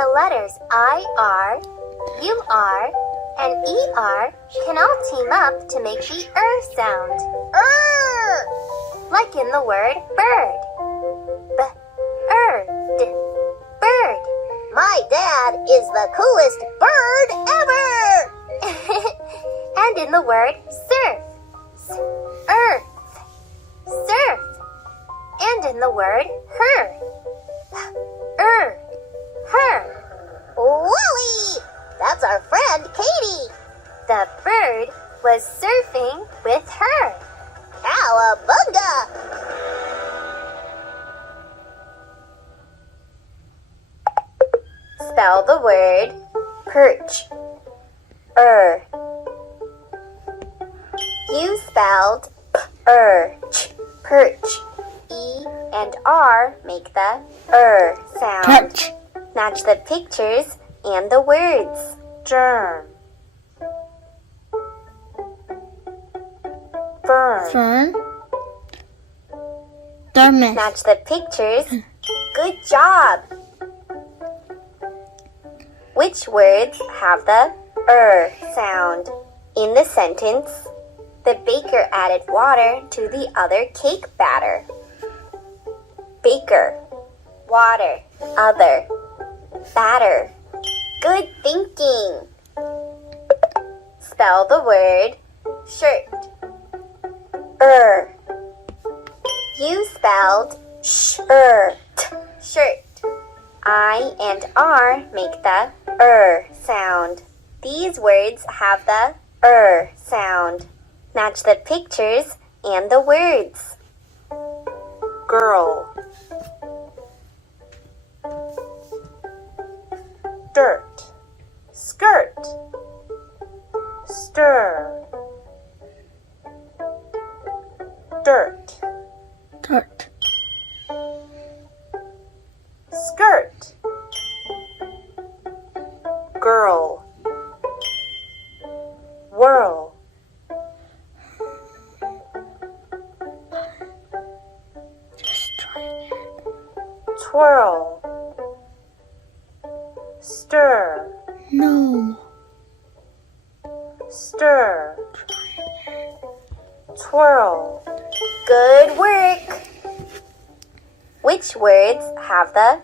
The letters I-R, U-R, and E-R can all team up to make the sound. Like in the word bird. B-bird. Bird. My dad is the coolest bird ever! And in the word surf. S-earth. Surf. And in the word her. Her. Wooly! That's our friend Katie. The bird was surfing with her. Cowabunga! Spell the word perch. You spelled perch. E and R make the sound. Touch. Match the pictures and the words. Germ. Fern. Fern. Thermos. Match the pictures. Good job. Which words have the sound? In the sentence, the baker added water to the other cake batter. Baker, water, other, batter. Good thinking. Spell the word shirt. You spelled shirt. Shirt. I and R make the sound. These words have the sound. Match the pictures and the words. Girl. Dirt. Skirt. Stir. Dirt. Tart. Skirt. Girl. Whirl. Just try it. Twirl. Stir. No. Stir. Twirl. Good work. Which words have the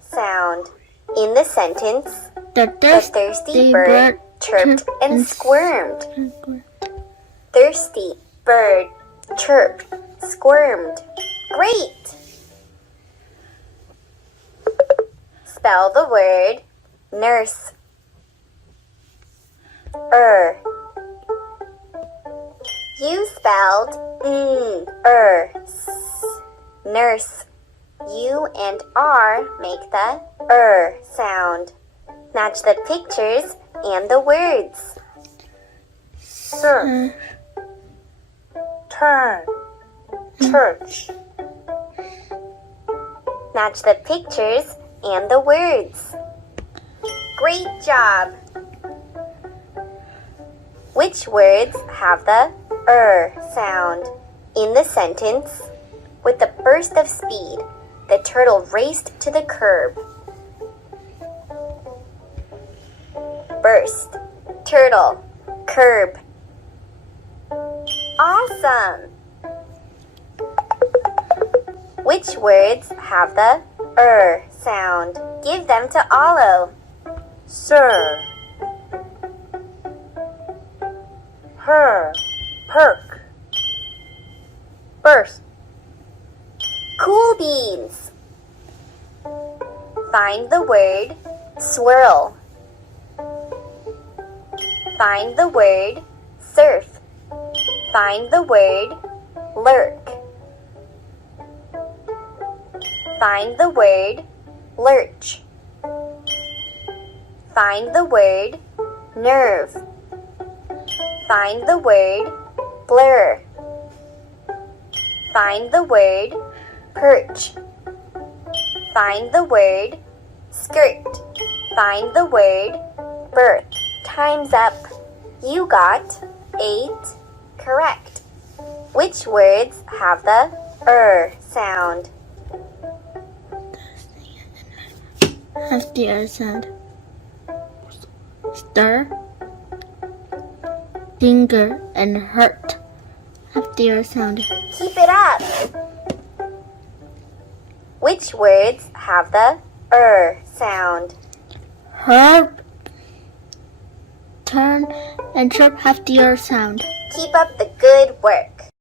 sound? In the sentence, The the thirsty bird chirped and squirmed. Thirsty bird chirped, squirmed. Great! Spell the word nurse. You spelled nurse. U and R make the sound. Match the pictures and the words. Surf. Turn. Church. Match the pictures and the words. Great job! Which words have the sound? In the sentence, with a burst of speed, the turtle raced to the curb. Burst, turtle, curb. Awesome! Which words have the sound? Give them to Olo. Sir. Her. Perk. Burst. Cool beans. Find the word swirl. Find the word surf. Find the word lurk. Find the word lurch. Find the word nerve. Find the word blur. Find the word perch. Find the word skirt. Find the word birth. Time's up. You got 8 correct. Which words have the sound? have the R sound. Stir, finger, and hurt have the R sound. Keep it up. Which words have the sound? Herb, turn, and chirp have the R sound. Keep up the good work.